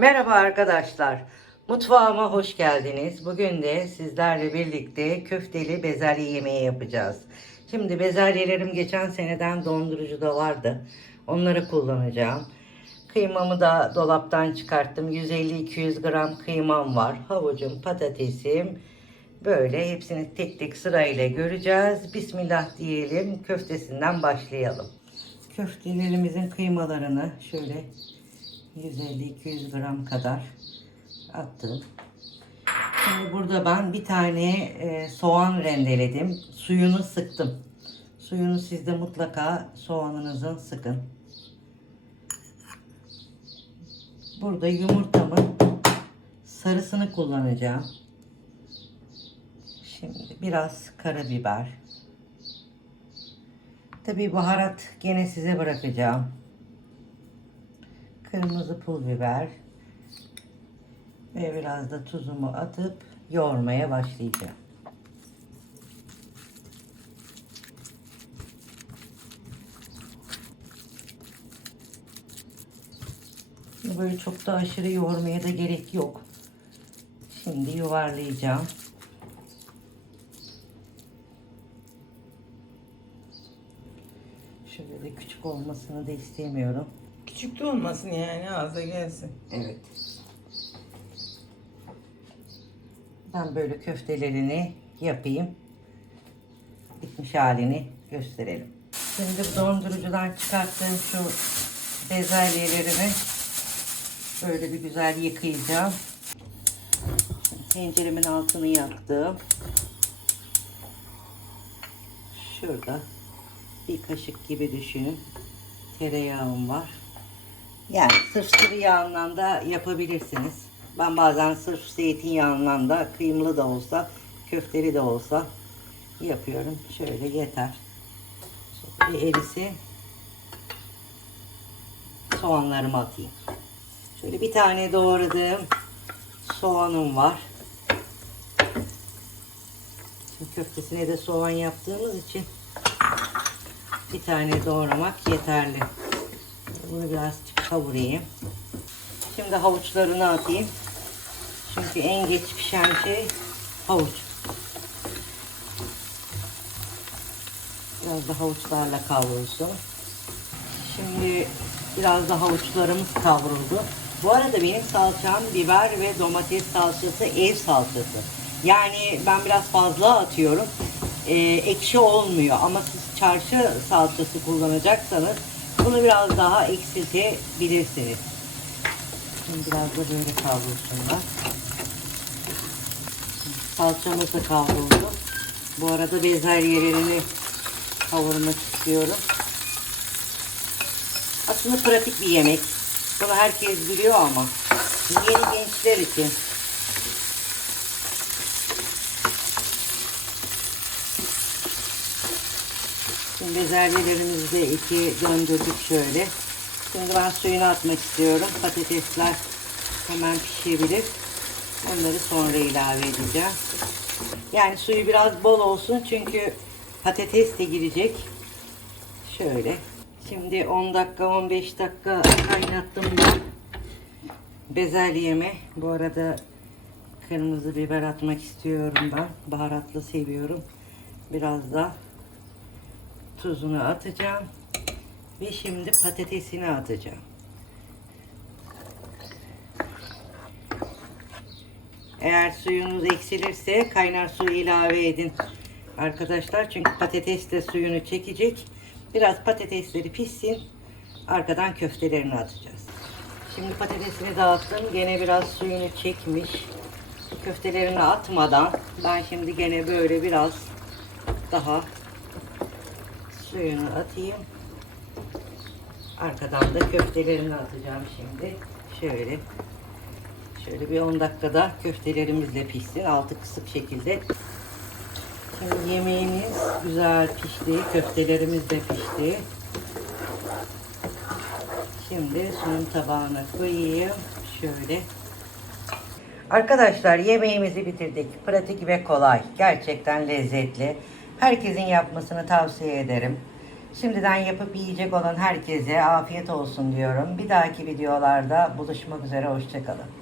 Merhaba arkadaşlar. Mutfağıma hoş geldiniz. Bugün de sizlerle birlikte köfteli bezelye yemeği yapacağız. Şimdi bezelyelerim geçen seneden dondurucuda vardı. Onları kullanacağım. Kıymamı da dolaptan çıkarttım. 150-200 gram kıymam var. Havucum, patatesim. Böyle hepsini tek tek sırayla göreceğiz. Bismillah diyelim. Köftesinden başlayalım. Köftelerimizin kıymalarını şöyle 150-200 gram kadar attım. Şimdi burada ben bir tane e, soğan rendeledim. Suyunu sıktım. Suyunu siz de mutlaka soğanınızın sıkın. Burada yumurtamın sarısını kullanacağım. Şimdi biraz karabiber. Tabi baharat gene size bırakacağım. Kırmızı pul biber ve biraz da tuzumu atıp yoğurmaya başlayacağım. Böyle çok da aşırı yoğurmaya da gerek yok. Şimdi yuvarlayacağım. Şöyle de küçük olmasını da istemiyorum. Küçük de olmasın yani ağza gelsin. Evet. Ben böyle köftelerini yapayım. Bitmiş halini gösterelim. Şimdi dondurucudan çıkarttığım şu bezelyelerimi böyle bir güzel yıkayacağım. Tenceremin altını yaktım. Şurada bir kaşık gibi düşünün. Tereyağım var. Yani sırf sıvı yağından da yapabilirsiniz. Ben bazen sırf zeytinyağından da kıyımlı da olsa, köfteli de olsa yapıyorum. Şöyle yeter. Şöyle bir erisi soğanlarımı atayım. Şöyle bir tane doğradığım soğanım var. Şimdi köftesine de soğan yaptığımız için bir tane doğramak yeterli. Bunu biraz kavurayım. Şimdi havuçlarını atayım. Çünkü en geç pişen şey havuç. Biraz da havuçlarla kavrulsun. Şimdi biraz da havuçlarımız kavruldu. Bu arada benim salçam biber ve domates salçası ev salçası. Yani ben biraz fazla atıyorum. Ee, ekşi olmuyor ama siz çarşı salçası kullanacaksanız bunu biraz daha eksiltebilirsiniz. Şimdi biraz da böyle kavrulsunlar. Salçamız da kavruldu. Bu arada bezelyelerini kavurmak istiyorum. Aslında pratik bir yemek. Bunu herkes biliyor ama yeni gençler için bezelyelerimizi de iki döndürdük şöyle. Şimdi ben suyunu atmak istiyorum. Patatesler hemen pişebilir. Onları sonra ilave edeceğim. Yani suyu biraz bol olsun çünkü patates de girecek. Şöyle. Şimdi 10 dakika 15 dakika kaynattım ben bezelyemi. Bu arada kırmızı biber atmak istiyorum ben. Baharatlı seviyorum. Biraz da tuzunu atacağım. Ve şimdi patatesini atacağım. Eğer suyunuz eksilirse kaynar su ilave edin arkadaşlar. Çünkü patates de suyunu çekecek. Biraz patatesleri pişsin. Arkadan köftelerini atacağız. Şimdi patatesini dağıttım. Gene biraz suyunu çekmiş. Köftelerini atmadan ben şimdi gene böyle biraz daha suyunu atayım. Arkadan da köftelerini atacağım şimdi. Şöyle. Şöyle bir 10 dakikada köftelerimiz pişsin. Altı kısık şekilde. Şimdi yemeğimiz güzel pişti. Köftelerimiz de pişti. Şimdi sunum tabağına koyayım. Şöyle. Arkadaşlar yemeğimizi bitirdik. Pratik ve kolay. Gerçekten lezzetli. Herkesin yapmasını tavsiye ederim. Şimdiden yapıp yiyecek olan herkese afiyet olsun diyorum. Bir dahaki videolarda buluşmak üzere. Hoşçakalın.